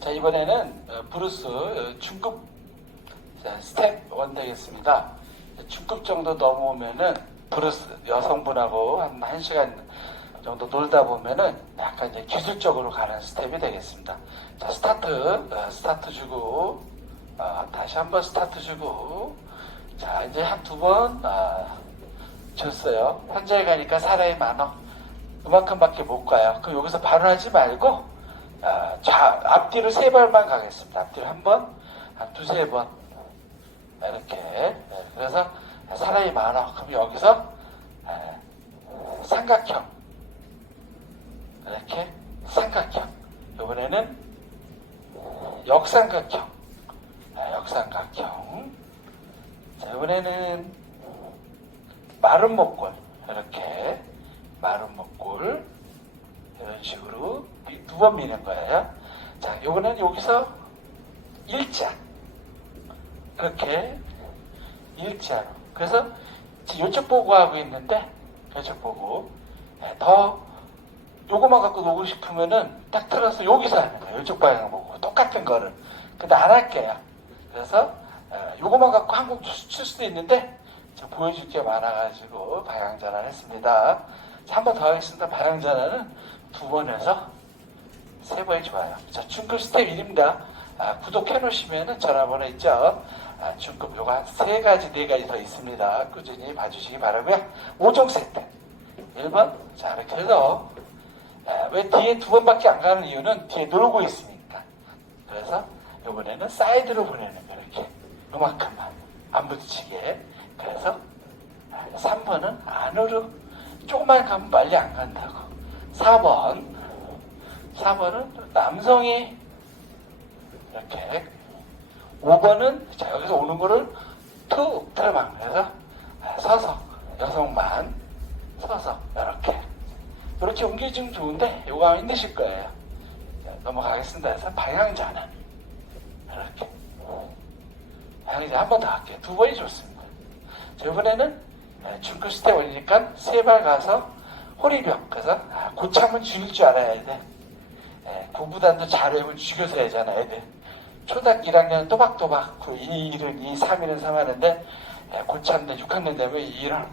자 이번에는 어, 브루스 어, 중급 자, 스텝 1 되겠습니다. 중급 정도 넘어오면은 브루스 여성분하고 한 1시간 정도 놀다 보면은 약간 이제 기술적으로 가는 스텝이 되겠습니다. 자 스타트 어, 스타트 주고 어, 다시 한번 스타트 주고 자 이제 한 두번 아, 줬어요. 현장에 가니까 사람이 많어. 그만큼밖에 못 가요. 그럼 여기서 바로 하지 말고 아, 좌, 앞뒤로 세 발만 가겠습니다. 앞뒤로 한 번, 한 두세 번. 이렇게. 네, 그래서 사람이 많아. 그럼 여기서 에, 삼각형. 이렇게 삼각형. 이번에는 역삼각형. 아, 역삼각형. 자, 이번에는 마른 목골. 이렇게 마른 목골. 이런 식으로 두 번 미는 거예요. 자, 요거는 여기서 일자. 이렇게 일자로. 그래서 요쪽 보고 하고 있는데, 요쪽 보고. 네, 더 요거만 갖고 놀고 싶으면은 딱 틀어서 여기서 하는 거예요. 요쪽 방향 보고. 똑같은 거를. 근데 안 할게요. 그래서 어, 요거만 갖고 한국 칠 수도 있는데, 저 보여줄 게 많아가지고 방향전환 했습니다. 한 번 더 하겠습니다. 방향전환은 두 번에서 세 번이 좋아요. 자, 중급 스텝 1입니다. 아, 구독해 놓으시면 전화번호 있죠? 아, 중급 요거 한 세 가지, 네 가지 더 있습니다. 꾸준히 봐주시기 바라고요 5종 세트. 1번. 자, 이렇게 해서 아, 왜 뒤에 두 번밖에 안 가는 이유는 뒤에 놀고 있으니까. 그래서 이번에는 사이드로 보내는 요만큼만 안 부딪히게. 그래서 3번은 안으로 조금만 가면 빨리 안 간다고. 4번. 4번은 남성이 이렇게 5번은 자 여기서 오는 거를 툭 들어막면서 서서 여성만 서서 이렇게 이렇게 옮겨주면 좋은데 이거 하면 힘드실 거예요 자, 넘어가겠습니다 해서 방향전환 이렇게 방향전환 한번 더 할게요 두 번이 좋습니다 자, 이번에는 중급 스텝 올리니까 세 발 가서 호리병 그래서 아, 고참은 죽일 줄 알아야 돼 예, 구부단도 잘하면 죽여서 해잖아, 애들. 초등학교 1학년 또박또박, 9, 2, 1은 2, 3일은 3 하는데, 예, 고참대 6학년 되면 2랑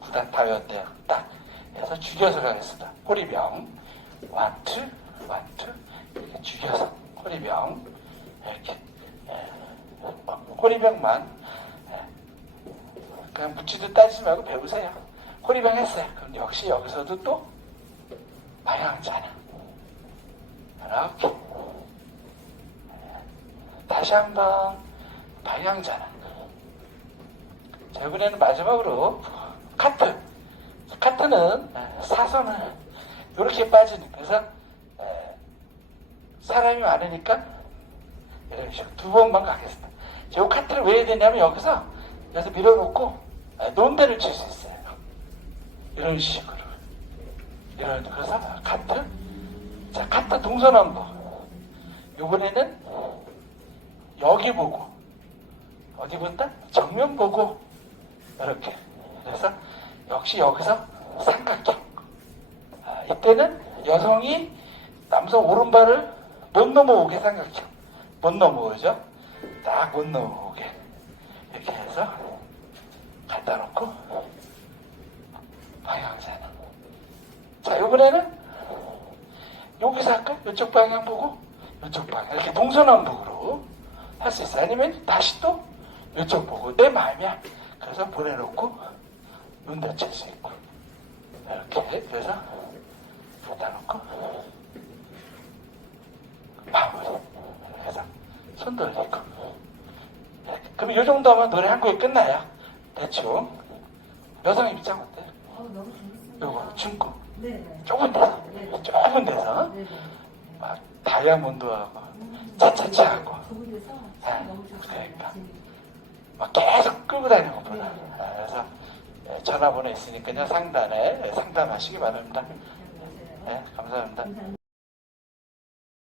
구단 다 외웠대요. 딱. 해서 죽여서 가겠습니다. 호리병. 완투. 이렇게 죽여서. 호리병. 이렇게. 호리병만. 예, 그냥 묻지도 따지지 말고 배우세요. 호리병 했어요. 그럼 역시 여기서도 또 방향잖아. 이렇게 다시 한번 방향전환 자 이번에는 마지막으로 카트 카트는 사선을 이렇게 빠지는 그래서 에, 사람이 많으니까 이런 식으로 두 번만 가겠습니다 저 카트를 왜 해야 되냐면 여기서 여기서 밀어놓고 에, 논대를 칠 수 있어요 이런 식으로 이런 그래서 카트 자, 카트 동서남북. 요번에는 여기 보고, 어디 본다? 정면 보고, 이렇게. 그래서 역시 여기서 삼각형. 아, 이때는 여성이 남성 오른발을 못 넘어오게 삼각형. 못 넘어오죠? 딱못 넘어오게. 이렇게 해서 갖다 놓고, 방향제는. 자, 요번에는 여기서 할까? 이쪽 방향 보고 이쪽 방향 이렇게 동서남북으로 할 수 있어. 아니면 다시 또 이쪽 보고 내 마음이야. 그래서 보내놓고 눈 닫힐 수 있고 이렇게 그래서 갖다 놓고 마무리 해서 손 돌리고. 그럼 이 정도 하면 노래 한 곡이 끝나요. 대충 여성 입장 어때요? 어, 너무 재밌습니다. 요거 중고 네네. 좁은 데서 네네. 좁은 데서 네네. 막 다이아몬드하고 음, 차차차하고 좁은 데서 너무. 그러니까. 막 계속 끌고 다니는 것보다 네. 아, 그래서 예, 전화번호 있으니까요 상단에 예, 상담하시기 바랍니다. 네, 네, 감사합니다. 감사합니다.